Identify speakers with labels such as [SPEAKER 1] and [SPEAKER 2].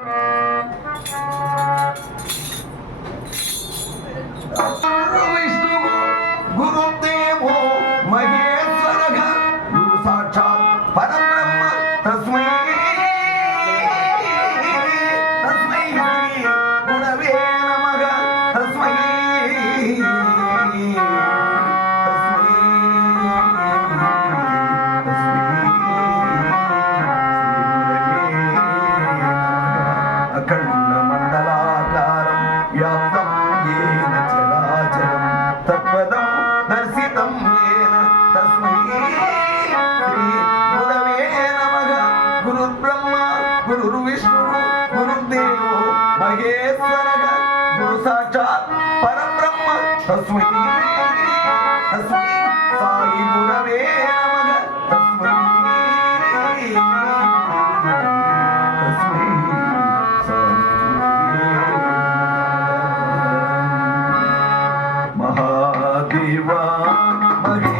[SPEAKER 1] Thank you. குரு விஷ்ணு குரு தேவோ மகேஸ்வரக குரு சாட்சாத் பரபிரம்ம தஸ்மை தஸ்மை சாயி குரவே நமக தஸ்மை. மகாதேவா மகே